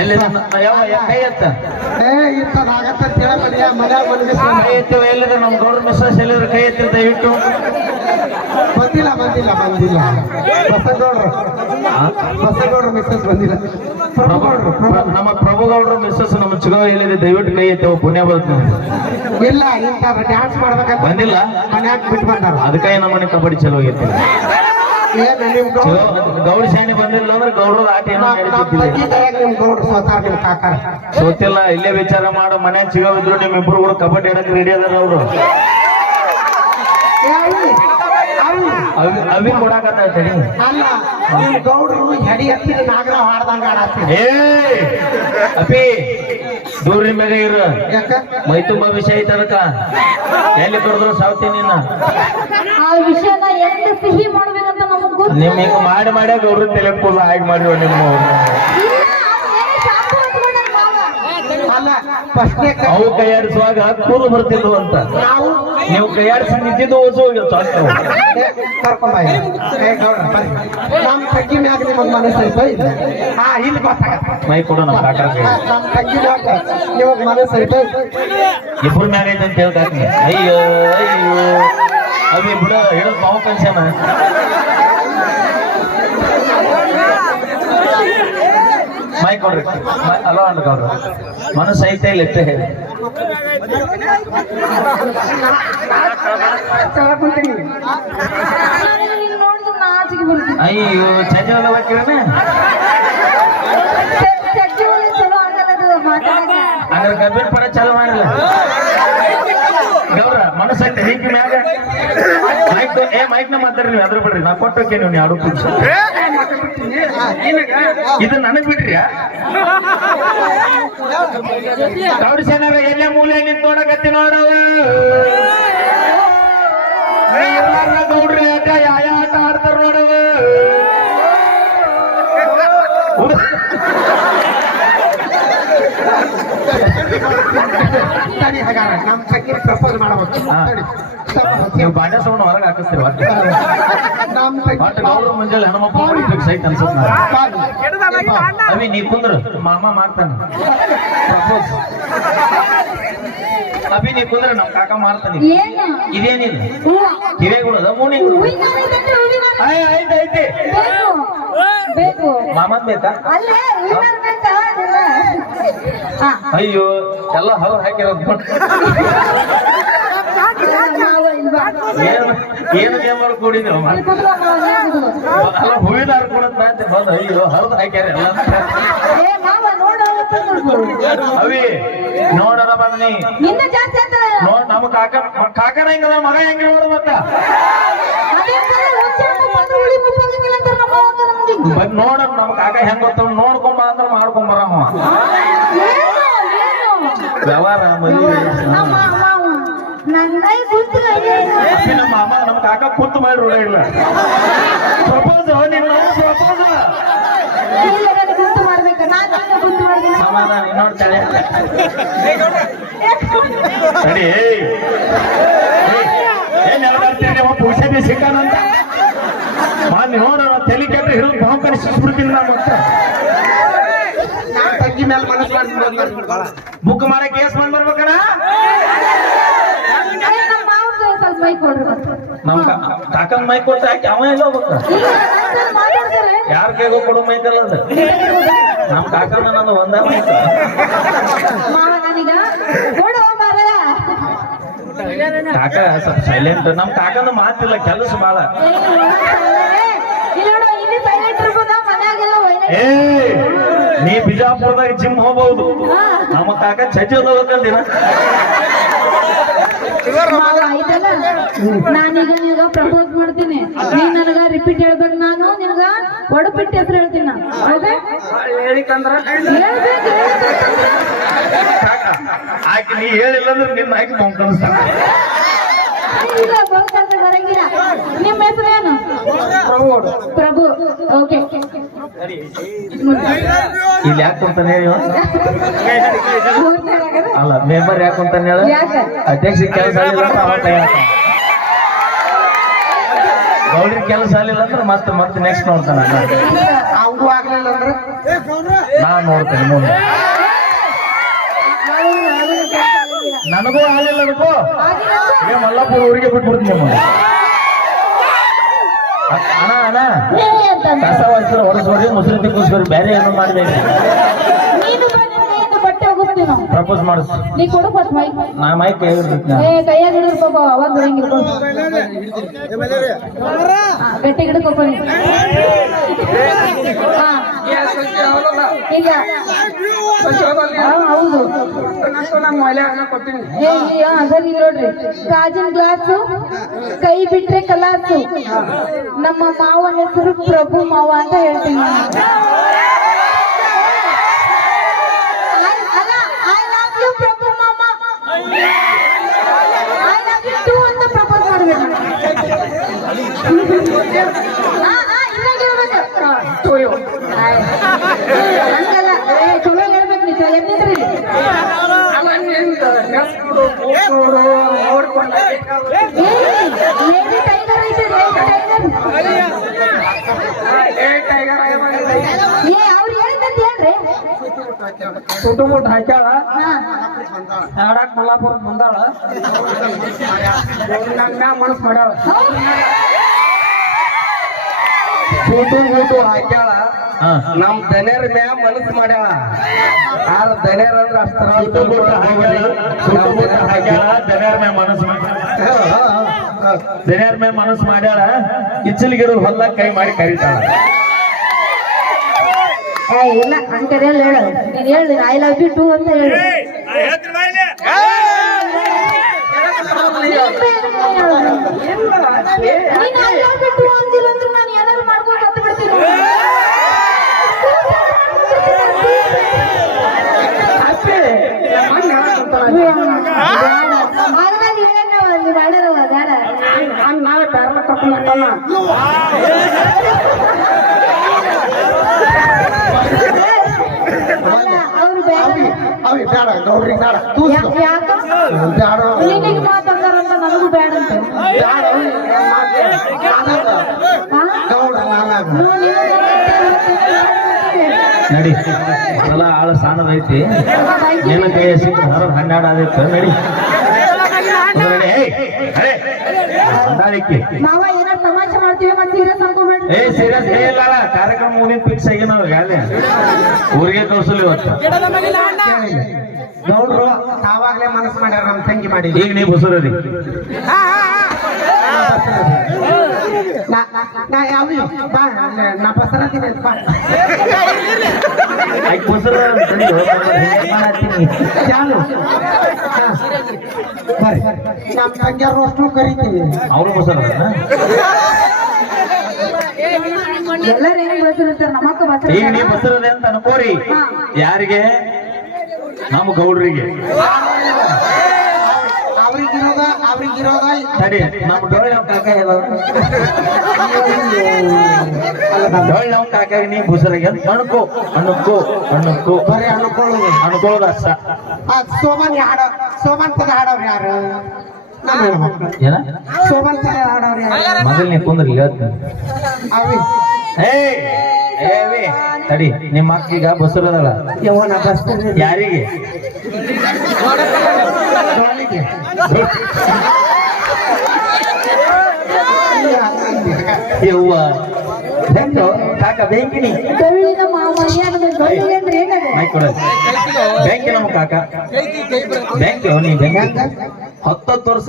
ಎಲ್ಲಿ ಯಾವ ಕೈ ಎತ್ತ ಕೈ ಎತ್ತವ ಎಲ್ಲಿದೆ ನಮ್ಮ ಗೌಡ್ರ ಮಿಸ್ಸಸ್ ಎಲ್ಲಿದ್ರು ಕೈ ಎತ್ತಿರ ದಯವಿಟ್ಟು ಬಂದಿಲ್ಲ ಬಂದಿಲ್ಲ ಬಂದಿಲ್ಲ ಬಸಗೌಡ್ರು ಮಿಸ್ಸಸ್ ಬಂದಿಲ್ಲ. ನಮ್ಮ ಪ್ರಭುಗೌಡ್ರ ಮಿಸ್ಸಸ್ ನಮ್ಮ ಚಿಗವ ಎಲ್ಲಿದೆ ದಯವಿಟ್ಟು ಕೈ ಎತ್ತವ ಪುಣ್ಯ ಬರ್ತದೆ. ಇಲ್ಲ ಇಂಥ ಡ್ಯಾನ್ಸ್ ಮಾಡ್ಬೇಕಂತ ಬಂದಿಲ್ಲ ಮನ್ಯಾಗ ಬಿಟ್ಟು ಬಂದಾರ. ಅದಕ್ಕೆ ನಮ್ಮನೆ ಕಬಡ್ಡಿ ಚಲೋ ಆಗೈತಿ. ಏನು ನಿಮ್ ಗೌಡ ಶಾಣಿ ಬಂದಿಲ್ಲ ಅಂದ್ರೆ ಗೌಡ್ರ ಆಟ ಏನೋ ನಿಮ್ ಗೌಡ್ರು ಸೋತಾರ ನಿಮ್ ಕಾಕಾರ ಸೋತಿಲ್ಲ. ಇಲ್ಲೇ ವಿಚಾರ ಮಾಡೋ ಮನ್ಯಾಗ ಚಿಗವ ಇದ್ರು ನಿಮ್ಮಿಬ್ರು ಕೂಡ ಕಬಡ್ಡಿ ಆಡಕ್ ರೆಡಿ ಅದಾರ ಅವರು. ಅವಿ ಕೊಡಾಕತ್ತ ಅಲ್ಲ ನಿಮ್ ಗೌಡ್ರು ಹೆಡಿ ಹತ್ತಿರ ನಾಗರಾವ್ ಹಾಡ್ದಂಗ ಆಡತ್ತಿ. ಏ ಅಪಿ ದೂರಿ ಮ್ಯಾಗ ಇರ ಮೈ ತುಂಬಾ ವಿಷಯ ಐತ ಅದಕ್ಕ ಎಲ್ಲಿ ಕೊಡಿದ್ರು ಸಾವ್ತಿ ನೀನ ಆ ವಿಷಯನ ಎಷ್ಟು ಸಿಹಿ ಮಾಡ್ಬೇಕಂತ ನಮಗ್ ಗೊತ್ತು. ನಿಮ್ ಹಿಂಗ ಮಾಡಿ ಮಾಡ್ಯ ಗೌಡ್ರ ತಲೆ ಕೂದಲು ಹಾಗೆ ಮಾಡಿವ ನಿಮ್ಮ ಅಲ್ಲ ಫಸ್ಟ್ನೇ ಅವು ಕೈಯಾಡಿಸುವಾಗ ಕೂರು ಬರ್ತಿದ್ವು ಅಂತ ನಾವು ನೀವು ಕೈಯಾಡಿಸಿ ನಿಂತಿದ್ದು ಓಸು ಕರ್ಕೊಂಡ್ ನಮ್ ತಂಗಿ ಮ್ಯಾಗ ನಿಮಗ್ ಮನಸ್ಸು ಐತೆ. ಹಾ ಇಲ್ಲಿ ಗೊತ್ತಾಗತ್ತ ಮೈ ಕೊಡು ನಮ್ಮ ಕಾಕ ನಮ್ ತಂಗಿ ಮ್ಯಾಗ ನಿಮಗ್ ಮನಸ್ಸು ಐತೆ. ಇಬ್ರು ಮ್ಯಾಗ ಐತೆ ಅಂತ ಹೇಳ್ತಾಕಿ. ಅಯ್ಯೋ ಅಯ್ಯೋ ಅವಿ ಬಿಡ ಹೇಳದ್ ಮಾವು ಕನ್ಸನ ಮೈ ಕೊಡ್ರಿ ಅಲೋ ಅಂದ್ಕೊಳ್ರಿ ಮನಸ್ಸು ಐತೆ ಇಲ್ಲ ಎಷ್ಟೇ ಹೇಳಿ ನೋಡಿದ್ರೆ ನಾಚಿಗೆ ಬರ್ತೀನಿ. ಅಯ್ಯೋ ಚಂದ ಹಾಕಿರನೆ ಚಲೋ ಆಗಲ್ಲದು ಮಾತಾಡಕ. ಹಂಗಾರೆ ಕಬ್ಬಿನ ಪಡ ಚಾಲು ಮಾಡಿಲ್ಲ ಗೌರ ಮನಸ್ಸೈತೆ ಹೀಗೆ ಮ್ಯಾಗ ಮೈಕ್ ನ ಮಾತಾಡ್ರಿ ನೀವು ಅದ್ರ ಬಿಡ್ರಿ ನಾ ಕೊಟ್ಟೋಕೆ ನೀವು ಯಾರು ಇದು ನನಗ್ ಬಿಡ್ರಿ ಗೌಡ ಸೇನಾಗ ಎಲ್ಲೇ ಮೂಲೆ ನಿಂತ ನೋಡಕತ್ತಿ ನೋಡವ ಗೌಡ್ರಿ ಆಟ ಯಾವ ಆಟ ಆಡ್ತಾರ ನೋಡವ ನಮ್ ತಂಗಿ ಪ್ರಪೋಸ್ ಮಾಡಬೇಕು. ನೀವು ಬಾಂಡೆ ಸೌಂಡ್ ಹೊರಗೆ ಹಾಕಿಸ್ತೀರ ನಮ್ ಒಟ್ಟು ಗೌಡ್ರ ಮುಂಜಾನೆ ಹೆಣ್ಮಕ್ಳು ನೋಡಿದ್ರೆ ಸೈಟ್ ಅನ್ಸುತ್ತ ಅವಿ ನೀ ಕುಂದ್ರು ಮಾಮ ಮಾಡ್ತಾನೆ ಪ್ರಪೋಸ್ ಅಭಿ ನೀ ಕುಂದ್ರೆ ನಮ್ ಕಾಕ ಮಾಡ್ತಾನೆ. ಏನು ಇದೇನಿದೆ ಹೂವ. ಕಿವೇಗುಳದ ಮೂನಿ ಹೂವಿನ ಬೇಕು, ಹೂವಿನ ಬೇಕು. ಐತೆ ಐತೆ ಬೇಕು ಬೇಕು. ಮಾಮನ್ ಬೇಕಾ ಅಲ್ಲೇ ಹೂವಿನ ಬೇಕಾ ಇಲ್ಲ. ಹಾ ಅಯ್ಯೋ ಎಲ್ಲ ಹೌದು ಹಾಕಿರೋದು ನಾವು ಇಲ್ವಾ ಏನು ಗೇಮ್ ಮಾಡಿ ಕೂಡಿದ್ರು ಅಲ್ಲಿ ಕೂತ್ಕೊ ಮಾವ, ನೀನ್ ಕೂತ್ಕೊ. ಅಲ್ಲ ಹೂವಿನ ಹರ್ಕೊಳತ್ ಮಾತೆ ಬಂದು ಅಯ್ಯೋ ಹರಿದು ಹಾಕ್ಯಾರ ಎಲ್ಲ ಏ ಮಾವ ನೋಡು ಅವತ್ತು ನೋಡು. ಅವಿ ನೋಡರ ಬನ್ನಿ ನಿನ್ನ ಜಾಸ್ತಿ ಆಗ್ತದೆ. ನೋಡ್ ನಮ್ಮ ಕಾಕನ ಹೆಂಗದ ಮಗ ಹೆಂಗ ನೋಡು ಮತ್ತ ಅದೇ ತರ ಹುಚ್ಚು ಬಂದು ಉಳಿ ಮುಪ್ಪಲ್ಲಿ ಬೀಳಂತಾರ ನಮ್ಮ ಅವ್ವಂಗ ನಮ್ಗೆ. ಬಂದ್ ನೋಡ ನಮ್ಮ ಕಾಕ ಹೆಂಗ ಗೊತ್ತ ನೋಡ್ಕೊಂಬ ಅಂದ್ರ ಮಾಡ್ಕೊಂಬರ ಅವ ಏನು ಏನು ವ್ಯವಹಾರ ಮದುವೆ ನಮ್ಮ ಮಾವ ನನ್ನ ಗೊತ್ತಿಲ್ಲ ಏನು. ಅಪ್ಪಿ ನಮ್ಮ ಮಾಮ ನಮ್ಮ ಕಾಕ ಕುಂತು ಮಾಡಿ ರೂಢ ಇಲ್ಲ ಪ್ರಪೋಸ್ ನಿನ್ನ ಪ್ರಪೋಸ್ ಇಲ್ಲ ನನಗೆ ಗುಂತು ಮಾಡ್ಬೇಕು. ನಾನು ನಿನ್ನ ಗುಂತು ಮಾಡ್ತೀನಿ. ಸಮಾಧಾನ ನೋಡ್ತಾಳೆ ಸರಿ ಏನ್ ಹೇಳ್ತೀರಿ ನೀವು ಪುರುಷನೇ ಸಿಕ್ಕಾನಂತ ಮಾನ್ ನೋಡೋಣ ತಲೆ ಕೆಟ್ಟ ಹಿಡಿದು ಬಾವು ಕಳಿಸ್ಬಿಡ್ತೀನಿ ನಾ ಮತ್ತೆ ನಮ್ ತಂಗಿ ಮೇಲೆ ಮನಸ್ಸು ಮಾಡಿ ಬುಕ್ ಮಾಡಕ್ ಕೇಸ್ ಮಾಡಿ ಬರ್ಬೇಕಣ ನಮ್ಮ ಮಾವಂದು ಸ್ವಲ್ಪ ಮೈ ಕೊಡ್ರಿ ಮತ್ತೆ. ನಮ್ ಕಾಕನ್ ಮೈ ಕೊಟ್ಟು ಹಾಕಿ ಅವ ಎಲ್ಲ ಹೋಗ್ಬೇಕ ಇಲ್ಲ ನನ್ನ ಮಾತಾಡ್ತಾರೆ. ಯಾರ ಕೈಗೋ ಕೊಡೋ ಮೈಕಲ್ಲ ಅದು ನಮ್ ಕಾಕನ ನಾನು ಒಂದ ಮೈಕ ಮಾವ ನನಗ ಕೊಡು ಮಾರಾಯ. ಕಾಕ ಸ್ವಲ್ಪ ಸೈಲೆಂಟ್ ನಮ್ ಕಾಕನ ಮಾತಿಲ್ಲ ಕೆಲಸ ಬಾಳ ಇಲ್ಲ ನೋಡು ಇಲ್ಲಿ ಸೈಲೆಂಟ್ ಇರ್ಬೋದ ಮನ್ಯಾಗೆಲ್ಲ ಏ ನೀ ಬಿಜಾಪುರದಾಗ ಜಿಮ್ ಹೋಗ್ಬಹುದು ನಮ್ಮ ಕಾಕ ಚಜ್ಜಿ ಹೋಗ್ಬೇಕಂದಿನ ಮಾವ ಆಯ್ತಲ್ಲ ನಾನೀಗ ನಿನಗ ಪ್ರಪೋಸ್ ಮಾಡ್ತೀನಿ. ನೀನ್ ನನಗ ರಿಪೀಟ್ ಹೇಳ್ಬೇಕು. ನಾನು ನಿನಗ ಒಡಪಿಟ್ಟು ಹೆಸರು ಹೇಳ್ತೀನಿ. ನಾನು ಹೌದಾ ಹೇಳ್ಬೇಕು. ಕಾಕ ಆಕೆ ನೀ ಹೇಳಿಲ್ಲ ಅಂದ್ರೆ ನಿನ್ನ ಆಕೆ ಕೊಂಕಣಿಸ್ತಾನ ಇಲ್ಲ ಗೋಕರ್ಣ ಬರಂಗಿಲ್ಲ. ನಿಮ್ಮ ಹೆಸರು ಏನು? ಪ್ರಭು. ಓಕೆ ಇಲ್ಲಿ ಯಾಕೆ ಕುಂತಾನೆ ಹೇಳಿ ಅಲ್ಲ ಮೆಂಬರ್ ಯಾಕೆ ಕುಂತಾನೆ ಹೇಳ ಯಾಕೆ ಅಧ್ಯಕ್ಷ ಕೆಲಸ ಗೌಡ್ರಿ ಕೆಲಸ ಆಗಲಿಲ್ಲ ಅಂದ್ರೆ ಮತ್ತೆ ಮತ್ತೆ ನೆಕ್ಸ್ಟ್ ನೋಡ್ತಾನ ಅವಂಗೂ ಆಗ್ಲಿಲ್ಲ ಅಂದ್ರೆ ನಾನ್ ನೋಡ್ತೇನೆ ಮುಂದೆ ನನಗೂ ಆಗಲಿಲ್ಲ ಅನ್ಕೋ ಮಲ್ಲಾಪುರ ಊರಿಗೆ ಬಿಟ್ಬಿಡ್ತೀನಿ ಮುಂದೆ ಅಣ್ಣ ಅಣ್ಣ ಕಸ ಹೊಡ್ಸ್ರ ಹೊರಸ್ಕೊಡಿ ಮುಸ್ರಿ ತಿಕ್ಕಿಸ್ಕೊಡಿ ಬೇರೆ ಏನೋ ಮಾಡ್ಬೇಕು ಬಟ್ಟೆ ಹೋಗುತ್ತೆ ನಾವು ಪ್ರಪೋಸ್ ಮಾಡಿಸ್ ನೀ ಕೊಡು ಫಸ್ಟ್ ಮೈ ನಾ ಮೈ ಕೈ ಹಿಡ್ದಿದ್ನ ಕೈಯಾಗ ಹಿಡಿದು ಅವಾಗ ಹಿಡಿಯಂಗಿಲ್ಲ ಗಟ್ಟಿ ಹಿಡ್ಕೊಪ್ಪ ನೀ ಇಲ್ಲ ಹೌದು ಸರಿ ನೋಡ್ರಿ ಗಾಜಿನ ಗ್ಲಾಸು ಕೈ ಬಿಟ್ರೆ ಕಲಾಸು ನಮ್ಮ ಮಾವನ ಹೆಸರು ಪ್ರಭು ಮಾವ ಅಂತ ಹೇಳ್ತೀನಿ ಐ ಲವ್ ಯು ಪ್ರಭು ಮಾಮ ಐ ಲವ್ ಯು ಟು ಅಂತ ಪ್ರಪೋಸ್ ಮಾಡ್ಬೇಕು ಹಂಗಲ್ಲ ಚಲೋ ಹೇಳ್ಬೇಕು ನೀ ಎಲ್ಲಿದ್ರಿ ಲೇಡಿ ಟೈಗರ್ ಐತೆ ಅವ್ರು ಹೇಳಿದಂತ ಹೇಳ್ರಿ ಸುಟ್ಟು ಹಾಕ್ಯಾಳ ಹಾ ಆಡಾಕ್ ಮಲ್ಲಾಪುರ ಬಂದಾಳ ಮನಸ್ ಮಾಡ್ಯಾಳ ಸೂಟು ಹಾಕ್ಯಾಳ ನಮ್ ದನೇರ್ ಮ್ಯಾ ಮನಸ್ ಮಾಡ್ಯಾಳ ಆದ್ರ ದನೇರ್ ಅಂದ್ರ ಅಸ್ತ್ರ ದನಿಯಾರ ಮೇ ಮನಸ್ಸು ಮಾಡ್ಯಾಳ ಇಚ್ಚಲಿಗಿರೋ ಹೊಲ್ಲ ಕೈ ಮಾಡಿ ಕರೀತಾಳ ಇಲ್ಲ ಹಂಗಾರೆ ಹೇಳು ನೀನ್ ಹೇಳು ಐ ಲವ್ ಯು ಟು ಅಂತ ಹೇಳು ನೀನ್ ಐ ಲವ್ ಯು ಟು ಅಂದಿಲ್ಲ ಅಂದ್ರೆ ನಾನು ಏನಾದ್ರು ಮಾಡ್ಕೊಂಡು ಹತ್ತು ಬಿಡ್ತೀನಿ ಮಾಡ್ಯಾರವ ಗಾಡ ನಾವೇ ಪ್ಯಾರಲ ಕರ್ಕೊಂಡ್ ಅಲ್ಲ ಅವ್ರು ಬೇಡ ಅವಿ ಬೇಡ ಗೌಡ್ರಿ ಬೇಡ ಯಾಕ ಬೇಡ ನಿನಗೆ ಮಾತಾಡ್ತಾರಂತ ನನಗೂ ಬೇಡ ಅಂತ ಗೌಡ ನಾನಾಗ ನಡಿ ಹೊಲ ಆಳ ಸಾಣದ ಐತಿ ಏನ ಕೈ ಸಿಕ್ಕ ಹೊರ 12 ಆದೈತೆ ನಡಿ ಮಾವ ಏನಾದ್ರು ತಮಾಷೆ ಮಾಡ್ತೀವಿ ಮತ್ತೆ ಸೀರಿಯಸ್ ಅನ್ಕೋಬೇಡ್ರಿ ಏ ಸೀರಿಯಸ್ ಇಲ್ಲ ಕಾರ್ಯಕ್ರಮ ಮುಗಿದ ಫಿಕ್ಸ್ ಆಗಿ ನಾವು ಯಾಲೆ ಊರಿಗೆ ಕಳ್ಸಲಿ ಇವತ್ತು ಗೌಡ್ರು ತಾವಾಗ್ಲೇ ಮನಸ್ಸು ಮಾಡ್ಯಾರ ನಮ್ ತಂಗಿ ಮಾಡಿ ಈಗ ನೀವು ಬಸರದಿ ನಾ ಯಾವ ಬಾ ನಾ ಬಸರತೀನಿ ಬಾ ಬಸರ ಚಾಲು ಬರ್ರಿ ನಮ್ ತಂಗಿಯರು ಅಷ್ಟು ಕರಿತೀವಿ ಅವರು ಬಸರ ಎಲ್ಲರೂ ಏನ್ ಬಸಿರ್ತಾರೆ ನಮ್ಮಕ್ಕ ಬಸ ಈಗ ನೀವು ಬಸರದೆ ಅಂತ ಅನ್ಕೋರಿ ಯಾರಿಗೆ ನಮ್ಮ ಗೌಡ್ರಿಗೆ ಅವ್ರಿಗಿರೋದ ಸರಿ ನಮ್ಮ ಡೊಳ್ಳ ಕಾಕ ಡೊಳ್ಳ ಕಾಕ ನೀ ಬಸರಿಗೆ ಅನ್ಕೋ ಅನ್ಕೋ ಅನ್ಕೋ ಬರೀ ಅನ್ಕೊಳ್ಳೋದು ಅನ್ಕೊಳ್ಳೋದು ಅಷ್ಟ ಸೋಮನ್ ಪದ ಹಾಡವ್ರು ಯಾರು ಏನ ಸೋಮನ್ ಪದ ಹಾಡವ್ರು ಯಾರು ಮೊದಲ್ ನೀ ಕುಂದ್ರಿ ಹೇಳ್ತೀನಿ ಅವಿ ಏವಿ ತಡಿ ನಿಮ್ಮ ಅಕ್ಕೀಗ ಬಸರದಲ್ಲ ಯವನ ಬಸ್ತಾರೆ ಯಾರಿಗೆ ಯವ್ವ ಹೆಂಗೋ ಕಾಕ ಬೆಂಕಿನಿ ಡೊಳ್ಳಿನ ಮಾವ ಏನದು ಡೊಳ್ಳಿ ಅಂದ್ರೆ ಏನದು ಆಯ್ತು ಕೊಡ ಬೆಂಕಿ ನಮ್ಮ ಕಾಕ ಬೆಂಕಿ ನೀ ಬೆಂಕಿ 10 ವರ್ಷ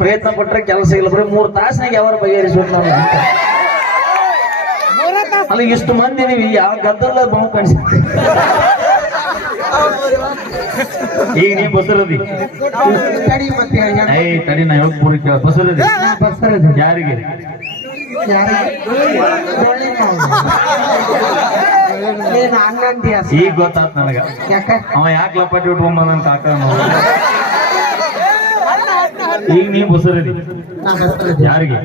ಪ್ರಯತ್ನ ಪಟ್ರೆ ಕೆಲಸ ಇಲ್ಲ ಬರೀ 3 ತಾಸ್ನಾಗ ಯಾವ ಬಗೆಹರಿಸ್ಬೇಕು ನಾವು ಅಲ್ಲ ಇಷ್ಟು ಮಂದಿ ನೀವು ಯಾವ ಗದ್ದಲ ಬಹು ಕಾಣಿಸ ಈಗ ನೀ ಬಸರದಿ ತಡಿ ಮತ್ತೆ ಏಯ್ ತಡಿ ನಾ ಯಾವಾಗ ಪೂರಿ ಕೇಳ ಬಸರದಿ ಬಸ್ತಾರೆ ಯಾರಿಗೆ ಏನು ಹಂಗಂತೀಯ ಈಗ ಗೊತ್ತಾತ್ ನನಗ ಯಾಕೆ ಅವ ಯಾಕೆ ಲಪಾಟಿ ಉಟ್ಕೊಂಡ್ ಬಂದ ಕಾಕ ಈಗ ನೀ ಬಸರದಿ ನಾ ಬಸ್ತಾರೆ ಯಾರಿಗೆ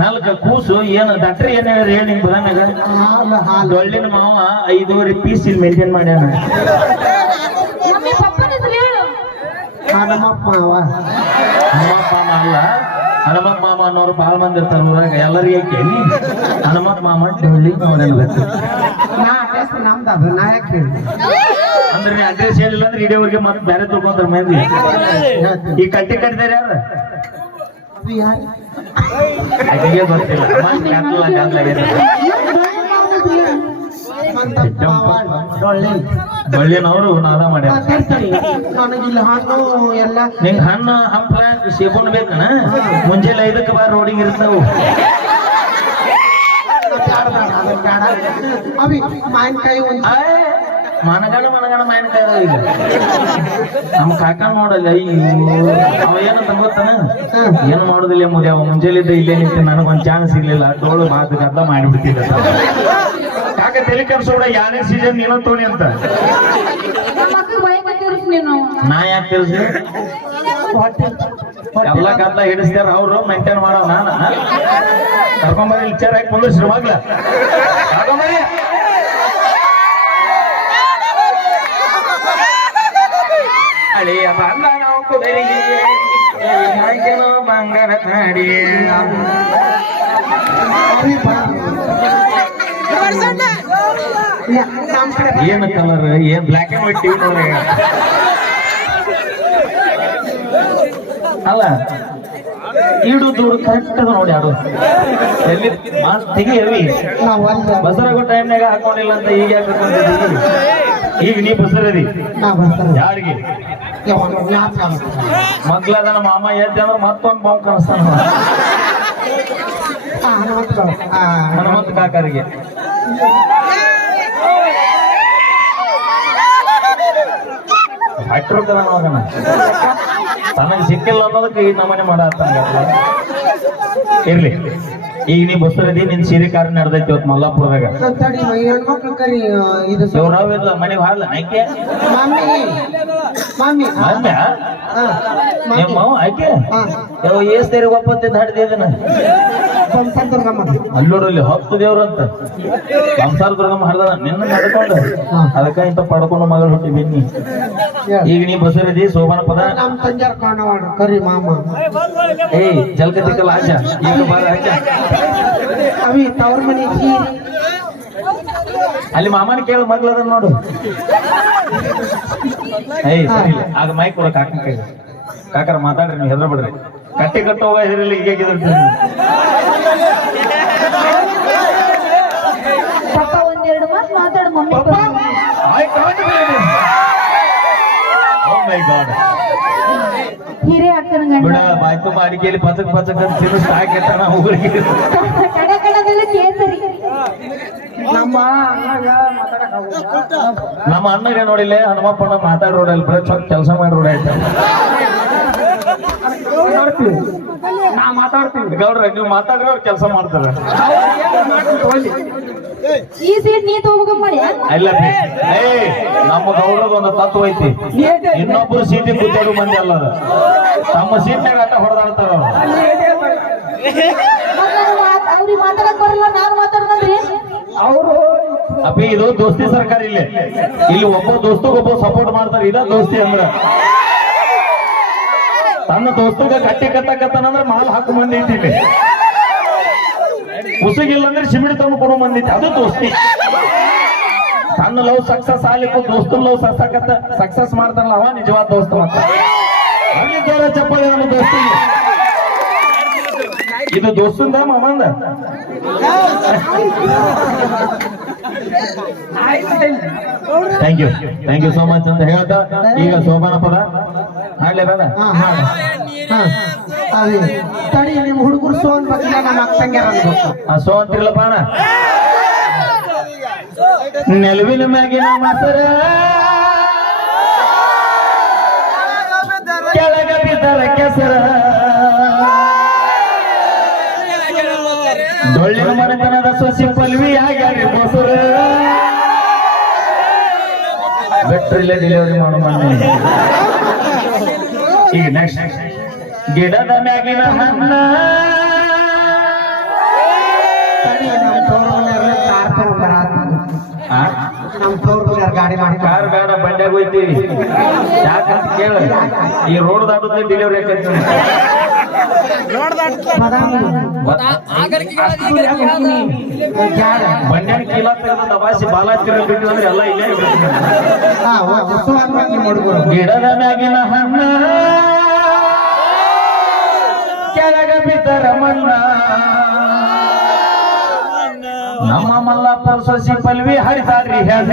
ನಾಲ್ಕ ಕೂಸು ಏನು ಡಾಕ್ಟರ್ ಏನ್ ಹೇಳ್ರಿ ಹೇಳಿ ನಿಮ್ ಬದಾನಾಗ ಡೊಳ್ಳಿನ ಮಾವ 5 ಪೀಸ್ ಇಲ್ಲಿ ಮೇಂಟೈನ್ ಮಾಡ್ಯಾನ ಮಮ್ಮಿ ಪಪ್ಪನ ಹೆಸರು ಹೇಳು ನಮ್ಮಪ್ಪ ಹನುಮಪ್ಪ ಮಾಮ ಅಲ್ಲ, ಹನುಮಪ್ಪ ಮಾಮ ಅನ್ನೋರು ಬಹಳ ಮಂದಿ ಇರ್ತಾರೆ ಊರಾಗ. ಎಲ್ಲರಿಗೆ ಕೇಳಿ ಹನುಮಪ್ಪ ಮಾಮ ಡೊಳ್ಳಿ ನೋಡಬೇಕು ನಾ ಅಡ್ರೆಸ್ ನಮ್ದು ಅದು ನಾ ಯಾಕೆ ಹೇಳಿ ಅಂದ್ರೆ ನೀ ಅಡ್ರೆಸ್ ಹೇಳಿಲ್ಲ ಅಂದ್ರೆ ಇಡೀವರೆಗೆ ಮತ್ತೆ ಬೇರೆ ತಗೊಂಡ್ರ ಮಂದಿ. ಈ ಕಟ್ಟಿ ಕಟ್ಟಿದಾರೆ ಯಾರು ಅದು ಯಾರು ಅಡಿಗೆ ಗೊತ್ತಿಲ್ಲ ಮತ್ತೆ ಕಟ್ಲ ಗಂಟ್ಲಾಗೈತೆ. ಬಳ್ಳಿನವರು ನಾದ ಮಾಡ್ಯಾರ. ನನಗಿಲ್ಲ ಹಣ್ಣು ಎಲ್ಲ ನಿಂಗ್ ಹಣ್ಣು ಹಂಪಲ ಸೇಬುನ್ ಬೇಕನ ಮುಂಜಾನೆ 5ಕ್ಕೆ ಬಾರ್ ರೋಡಿಗೆ ಇರ್ತಾವು. ಅವಿ ಮಾವಿನಕಾಯಿ ಒಂದು ಮನಗಣ ಮಾವಿನಕಾಯಿ ಅದಾವ ಈಗ. ನಮ್ಮ ಕಾಕ ನೋಡಲ್ಲ, ಅಯ್ಯೋ ಅವ ಏನಂತ ಗೊತ್ತಾನ, ಏನು ಮಾಡುದಿಲ್ಲ ಮುದ್ದೆ. ಅವ ಮುಂಜಾಲಿದ್ದ ಇಲ್ಲೇ ನಿಂತು ನನಗೊಂದ್ ಚಾನ್ಸ್ ಸಿಗ್ಲಿಲ್ಲ, ಟೋಳು ಮಾತು ಗದ್ದ ಮಾಡಿಬಿಡ್ತಿದ್ದ. ಕಾಕ ತಲೆ ಕೆಲ್ಸೋಡ ಯಾರೇ ಸೀಸನ್ ನೀನು ತೋಣಿ ಅಂತ ನಾ ಯಾಕೆ ತಿಳಿಸಿ ಎಲ್ಲ ಗದ್ದ ಹಿಡಿಸ್ತಾರ ಅವ್ರು ಮೇಂಟೈನ್ ಮಾಡೋ. ನಾನ ಕರ್ಕೊಂಬರಿ ವಿಚಾರ ಹಾಕಿ ಕುಂದ್ರಿಸ್ರಿ ಮಗ್ಲ ಕರ್ಕೊಂಬರಿ. ಅಳಿಯ ಬಂದ ನಾವು ಕುದುರೆಗೆ ಬಂಗಾರ ತಾಡಿ ಏನು ಕಲರ್ ಏನ್ ಬ್ಲಾಕ್ ಅಂಡ್ ವೈಟ್ ಟಿವಿ ನೋಡಿ ಅಲ್ಲ ಈಡು ದೂರ ಕರೆಕ್ಟ್ ಅದ ನೋಡಿ. ಯಾರು ಎಲ್ಲಿ ತೆಗಿ ಅವಿ ಬಸರಾಗೋ ಟೈಮ್ನಾಗ ಹಾಕೊಂಡಿಲ್ಲ ಅಂತ ಈಗ ಯಾಕೆ ಹಾಕೊಂಡಿದ್ದೀವಿ? ಈಗ ನೀ ಬಸರದಿ ಯಾರಿಗೆ ಮಗ್ಲದ ನಮ್ಮ ಮಾಮ ಎದ್ದೆ ಅಂದ್ರೆ ಮತ್ತೊಂದು ಬಾವು ಕಾಣಿಸ್ತಾನ ಹನುಮಂತ ಕಾಕರಿಗೆ. ಹಟ್ಟಿರ್ತದ ಮಗನ ತನಗೆ ಸಿಕ್ಕಿಲ್ಲ ಅನ್ನೋದಕ್ಕೆ ಈ ನಮನೆ ಮಾಡತ್ತಾನ. ಇರ್ಲಿ, ಈಗ ನೀ ಬಸರದಿ ನಿನ್ ಸೀರೆ ಕಾರ್ಯ ನಡೆದೈತಿ ಇವತ್ತು ಮಲ್ಲಾಪುರದಾಗ. ಹೆಣ್ಮಕ್ಳು ಕರಿ ಇದು ಇವ್ರಾವಿಲ್ಲ ಮನೆಗೆ ಹಾಡ್ಲ ನೈಕೆ ನಿಮ್ಮ ಆಯ್ಕೆ ಯಾವ ಏಸ್ತೇರಿ ಒಪ್ಪತ್ತಿದ್ದ ಹಾಡಿದ ಅಲ್ಲೂರಲ್ಲಿ 10 ದೇವ್ರಂತ ಸಂಸಾರ ದುರ್ಗಮ್ಮ ಹಾಡ್ದ ನಿನ್ನ ನಡ್ಕೊಂಡು ಅದಕ್ಕ ಇಂತ ಪಡ್ಕೊಂಡು ಮಗಳು ಹುಟ್ಟಿ ಬೆನ್ನಿ. ಈಗ ನೀ ಬಸರದಿ ಸೋಬಾನ ಪದ ನಮ್ ತಂಜಾರ್ ಕಾಣವಾಡ ಕರಿ ಮಾಮ ಏಯ್ ಜಲ್ಕತಿಕ್ಕಲ್ಲ ಆಚ ಈಗ ಬಾರ ಆಚ ಅವಿ ತವ್ರ ಮನೆ ಅಲ್ಲಿ ಮಾಮನ ಕೇಳ ಮಗ್ಲದ ನೋಡು. ಏಯ್ ಸರಿ ಆಗ ಮೈಕ್ ಕೊಡ ಕಾಕ ಕೈ ಕಾಕರ ಮಾತಾಡ್ರಿ, ನೀವು ಹೆದ್ರ ಬಿಡ್ರಿ. ಕಟ್ಟಿ ಕಟ್ಟೋಗ ಹೆದರಿಲ್ಲ ಈಗ ಒಂದೆರಡು ಮಾತು ಮಾತಾಡು ಮಮ್ಮಿ. ಹಿರೇ ಆಗ್ತಾನ ಬಿಡ ಬಾಯ್ತು ಅಡಿಕೆಯಲ್ಲಿ ಪಚಕ್ ಪಚಕ್ ಅಂತ ತಿನ್ನಿಸ್ ಹಾಕಿರ್ತಾನ ಊರಿಗೆ. ಕಡಕಡದಲ್ಲಿ ಕೇಸರಿ ನಮ್ಮ ಅಣ್ಣಗೆ ನೋಡಿಲ್ಲ ಹನುಮಪ್ಪನ ಮಾತಾಡ್ ರೋಡಲ್ಲಿ ಬರೀ ಸ್ವಲ್ಪ ಕೆಲಸ ಮಾಡಿ ರೋಡ್ ಆಯ್ತು. ನಾ ಮಾತಾಡ್ತೀನಿ ಗೌಡ್ರ ನೀವು ಮಾತಾಡ್ರೆ ಅವ್ರು ಕೆಲಸ ಮಾಡ್ತಾರ. ಈ ಸೀಟ್ ನೀ ತಗೋಬೇಕ ಮಾಡಿ ಇಲ್ಲ ಏಯ್ ನಮ್ಮ ಗೌಡ್ರದ ಒಂದು ತತ್ವ ಐತಿ, ಇನ್ನೊಬ್ರು ಸೀಟಿಗೆ ಕೂತಾಡು ಮಂದಿ ಅಲ್ಲದ, ತಮ್ಮ ಸೀಟ್ನಾಗ ಆಟ ಹೊಡೆದಾಡ್ತಾರ ಅವ್ರಿಗೆ ಮಾತಾಡಕ್ ಬರಲ್ಲ, ನಾನು ಮಾತಾಡ್ಕೊಂಡ್ರಿ ಅವರು ಅಪ್ಪಿ. ಇದು ದೋಸ್ತಿ ಸರ್ಕಾರ ಇಲ್ಲಿ ಒಬ್ಬ ದೋಸ್ತಗೊಬ್ಬ ಸಪೋರ್ಟ್ ಮಾಡ್ತಾರೆ. ಇದ ದೋಸ್ತಿ ಅಂದ್ರ ತನ್ನ ದೋಸ್ತಗ ಕಟ್ಟಿ ಕಟ್ಟಕತ್ತಾನಂದ್ರೆ ಮಾಲ್ ಹಾಕು ಮಂದಿ ಐತಿ ಇಲ್ಲಿ. ಉಸುಗಿಲ್ಲ ಅಂದ್ರೆ ಸಿಮಿಡಿ ತಂದು ಕೊಡೋ ಮಂದಿ ಐತಿ, ಅದು ದೋಸ್ತಿ. ತನ್ನ ಲವ್ ಸಕ್ಸಸ್ ಆಗ್ಲಿಕ್ಕೂ ದೋಸ್ತ ಲವ್ ಸಕ್ಸಸ್ ಮಾಡ್ತಾನಲ್ಲ ಅವ ನಿಜವಾದ ದೋಸ್ತ. ಮತ್ತ ಅಲ್ಲಿ ಜೋರ ಚಪ್ಪಾಳೆ ನಮ್ಮ ದೋಸ್ತಿಗೆ. ಇದು ದೋಸ್ತಂದ ಮಾಮಂದ. ಥ್ಯಾಂಕ್ ಯು ಸೋ ಮಚ್ ಅಂತ ಹೇಳ್ತಾ ಈಗ ಸೋಮನ ಪದ ಹಾಡ್ಲೇ ಬೇಡ. ತಡಿ ನಿಮ್ ಹುಡುಗರು ಸೋನ್ ಬಗ್ಗೆ ನಮ್ಮ ಅಕ್ಕಂಗೆ ಸೋ ಅಂತಿರ್ಲಪ್ಪ ಅಣ್ಣ. ನೆಲುವಿನ ಮ್ಯಾಗಿನ ಮಾತರ ಕೆಳಗ ಬಿದ್ದರ ಕೆಸರ, ಡೊಳ್ಳಿನ ಮನೆತನದ ಸೊಸಿ ಪಲ್ವಿ ಆಗ್ಯಾರಿ ಮೊಸರ. ಬೆಟ್ರಿಲ್ಲೇ ಡೆಲಿವರಿ ಮಾಡೋ ಮನೆ. ಈಗ ನೆಕ್ಸ್ಟ್ ಗಿಡದ ಮ್ಯಾಗಿನ ಹಣ್ಣ ನಮ್ ತೋರ್ ಗಾಡಿ ಗಾಡಿ ಮಾಡ್ಕೊಂಡು ಕಾರ್ ಬೇಡ ಬಂಡ್ಯಾಗ ಹೋಯ್ತೀವಿ ಯಾಕಂತ ಕೇಳ ಈ ರೋಡ್ ದಾಟುತ್ತೆ ಡೆಲಿವರಿ ಆಕೈತಿ ಬಂಡ್ಯಾನ ಕೀಲ ತೆಗೆದು ದಬಾಸಿ ಬಾಲ ಬಿಟ್ಟು ಅಂದ್ರೆ ಎಲ್ಲ ಇಲ್ಲೇ ಗಿಡದ ಮ್ಯಾಗಿನ ಹಣ್ಣ ಕೆಳಗ ಬಿದ್ದರ ಮಣ್ಣ ನಮ್ಮ ಮಲ್ಲಾಪುರ ಸಸಿ ಪಲ್ವಿ ಹರಿತಾರ್ರಿ ಹೆಣ್ಣ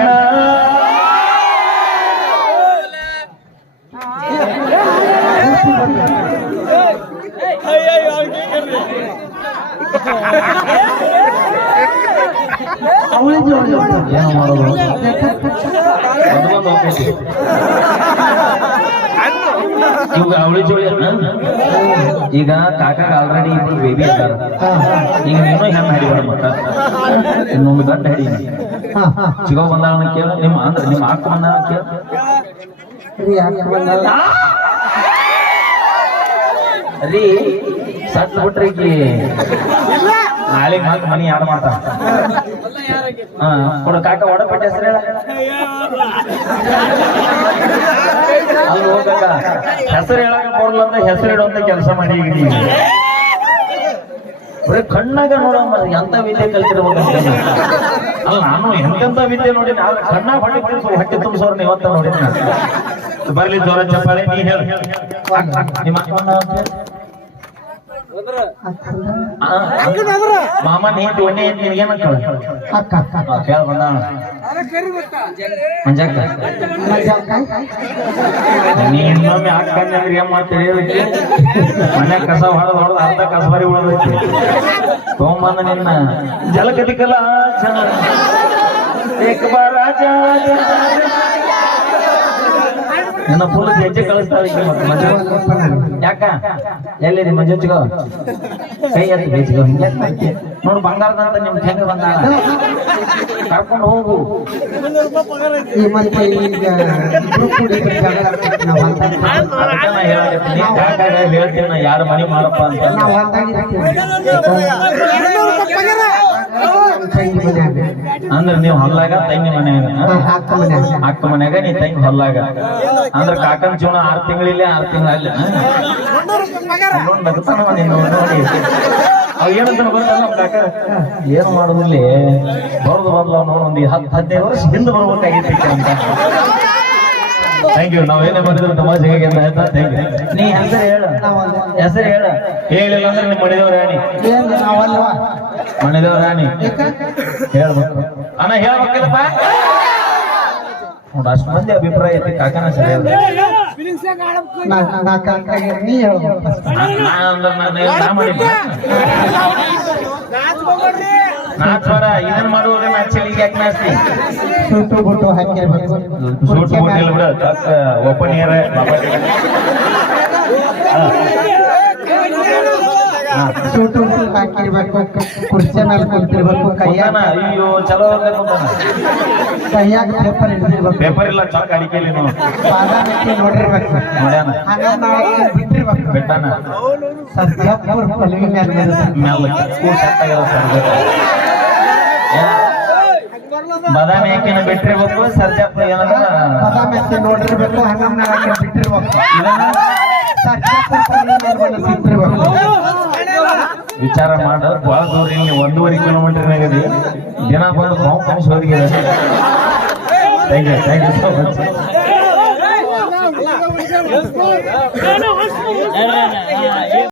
ಏನು ಮಾಡೋದು ಇವಾಗ ಅವಳಿ ಜೋಳಿ ಈಗ ಕಾಕಾಗ ಆಲ್ರೆಡಿ ಇಬ್ರು ಬೇಬಿ ಇದ್ದಾರೆ ಈಗ ನೀನು ಹೆಣ್ಣು ಹಡಿಬೇಡ ಮತ್ತ ಇನ್ನೊಂದು ಗಂಟೆ ಹಡಿ ಚಿಗೋ ಬಂದಾಳ ಕೇಳ ನಿಮ್ಮ ಅಂದ್ರೆ ನಿಮ್ಮ ಅಕ್ಕ ಬಂದಾಳ ಕೇಳ ರೀ ಸಟ್ ಬಿಟ್ರಿ ಈಕಿ ನಾಳೆಗೆ ಮತ್ತೆ ಮನಿ ಯಾರು ಮಾಡ್ತಾರ ಕೊಡ ಕಾಕ ಒಡಪಟ್ಟ ಹೆಸರು ಹೇಳ ಅಲ್ಲಿ ಹೋಗಕ್ಕ ಹೆಸರು ಹೇಳಕ ಬರಲ್ಲ ಅಂತ ಹೆಸರು ಇಡುವಂತ ಕೆಲಸ ಮಾಡಿ ಬರೀ ಕಣ್ಣಾಗ ನೋಡೋ ಎಂತ ವಿದ್ಯೆ ಕಲ್ತಿರ್ಬೇಕಂತ ಅಲ್ಲ ನಾನು ಎಂತೆಂತ ವಿದ್ಯೆ ನೋಡಿ ಕಣ್ಣಾಗ ಹೊಟ್ಟೆ ತುಂಬಿಸೋರ್ ಇವತ್ತ ನೋಡಿದ್ನ ಬರ್ಲಿ ಜೋರ ಚಪ್ಪಾಳೆ ನೀ ಹೇಳ ನಿಮ್ಮ ಮಾಮ ನೀ ಒಣ್ಣೆ ನಿನಗೇನ ಕೇಳ ಬಂದ ಮಂಜಾಕ ನೀ ಇನ್ನೊಮ್ಮೆ ಹಾಕಂದ್ರೆ ಏನ್ ಮಾಡ್ತೀರಿ ಮನ್ಯಾಗ ಕಸ ಹೊಡೆದು ಅರ್ಧ ಕಸ ಬರಿ ಉಳದೈತಿ ತಗೊಂಬಂದ ನಿನ್ನ ಜಲಕದಿಕಲ್ಲ ಏಕ ಬಾರ ನನ್ನ ಫುಲ್ ಹೆಜ್ಜೆ ಕಳಿಸ್ತಾಳೆ ಯಾಕ ಎಲ್ಲಿರಿ ಮಂಜುಚ್ಗೋ ಕೈ ಎತ್ತು ಬೇಚ್ಗೋ ನೋಡು ಬಂಗಾರದಂತ ನಿಮ್ ಹೆಂಗ ಬಂದ ಕರ್ಕೊಂಡು ಹೋಗು ಹೇಳ್ತೀನಿ ನಾ ಯಾರು ಮನೆ ಮಾಡಪ್ಪ ಅಂತ ಅಂದ್ರ ನೀವ್ ಹೊಲ್ಲಾಗ ತಂಗಿ ಮನ್ಯಾಗ ಅಕ್ಕ ಮನ್ಯಾಗ ನೀ ತಂಗಿ ಹೊಲ್ಲಾಗ ಅಂದ್ರ ಕಾಕನ್ ಜೀವನ 6 ತಿಂಗಳಿಲ್ಲ 6 ತಿಂಗಳ ಅಲ್ಲಿ ನೋಡಿ ಅವ್ ಏನಂತ ಗೊತ್ತಲ್ಲ ನಮ್ ಕಾಕ ಏನು ಮಾಡುದಿಲ್ಲ ಬರೋದು ಬದಲ ನೋಡ್ ಒಂದು 10-15 ವರ್ಷ ಹಿಂದೆ ಬರ್ಬೇಕಾಗಿತ್ತು ಅಂತ ಥ್ಯಾಂಕ್ ಯು ನಾವೇನೇ ಬಂದಿದ್ರು ತಮಾಷೆಗೆ ಅಂತ ಆಯ್ತಾ ಥ್ಯಾಂಕ್ ಯು ನೀ ಹೆಸರು ಹೇಳ ಹೇಳಿಲ್ಲ ಅಂದ್ರೆ ನಿಮ್ ಮಣಿದೇವ್ರ ರಾಣಿ ಮಣಿದೇವ್ರ ರಾಣಿ ಹೇಳ್ಬೇಕು ಅಣ್ಣ ಹೇಳ್ಬೇಕಲ್ಲಪ್ಪ ನೋಡು ಅಷ್ಟು ಮಂದಿ ಅಭಿಪ್ರಾಯ ಐತಿ ಕಾಕನ ಸರಿ ನಾಚ್ವರ ಇದನ್ನ ಮಾಡುವಾಗ ನಾಚಲಿಗೆ ಯಾಕೆ ನಾಚ್ತಿ ಸೂಟು ಬುಟ್ಟು ಇಲ್ಲ ಬಿಡ ಓಪನ್ ಇಯರ್ ಸೂಟು ಹಾಕಿರ್ಬೇಕು ಕುರ್ಚಿ ಮೇಲೆ ಕುಂತಿರ್ಬೇಕು ಕೈಯಾಗ ಅಯ್ಯೋ ಚಲೋ ಕೈಯಾಗ ಪೇಪರ್ ಹಿಡಿದಿರ್ಬೇಕು ಪೇಪರ್ ಇಲ್ಲ ಚಾಕ್ ಅಡಿಕೆಲಿ ಬಾದಾಮಿ ನೋಡಿರ್ಬೇಕು ನೋಡ್ಯಾನ ಬಿಟ್ಟಿರ್ಬೇಕು ಬೆಟ್ಟಾನ ಸರ್ಜಾಪುರ ಪಲ್ವಿ ಮೇಲೆ ಬಾದಾಮಿ ಹಾಕಿನ ಬಿಟ್ಟಿರ್ಬೇಕು ಸರ್ಜಾಪುರ ಏನಂದ್ರ ಬಾದಾಮಿ ಹಾಕಿ ನೋಡಿರ್ಬೇಕು ಹಂಗಮ್ನಾಗ ಹಾಕಿ ಬಿಟ್ಟಿರ್ಬೇಕು ಸರ್ಜಾಪುರ ಪಲ್ವಿ ಬಿಟ್ಟಿರ್ಬೇಕು ವಿಚಾರ ಮಾಡ ಬಹಳ ದೂರ ಇಲ್ಲಿ 1.5 ಕಿಲೋಮೀಟರ್ನಾಗ ದಿನ ಬಂದು ಕಾಂಪ್ಲೆಕ್ಸ್ ಹೋಗಿದೆ ಥ್ಯಾಂಕ್ ಯು ಸೋ ಮಚ್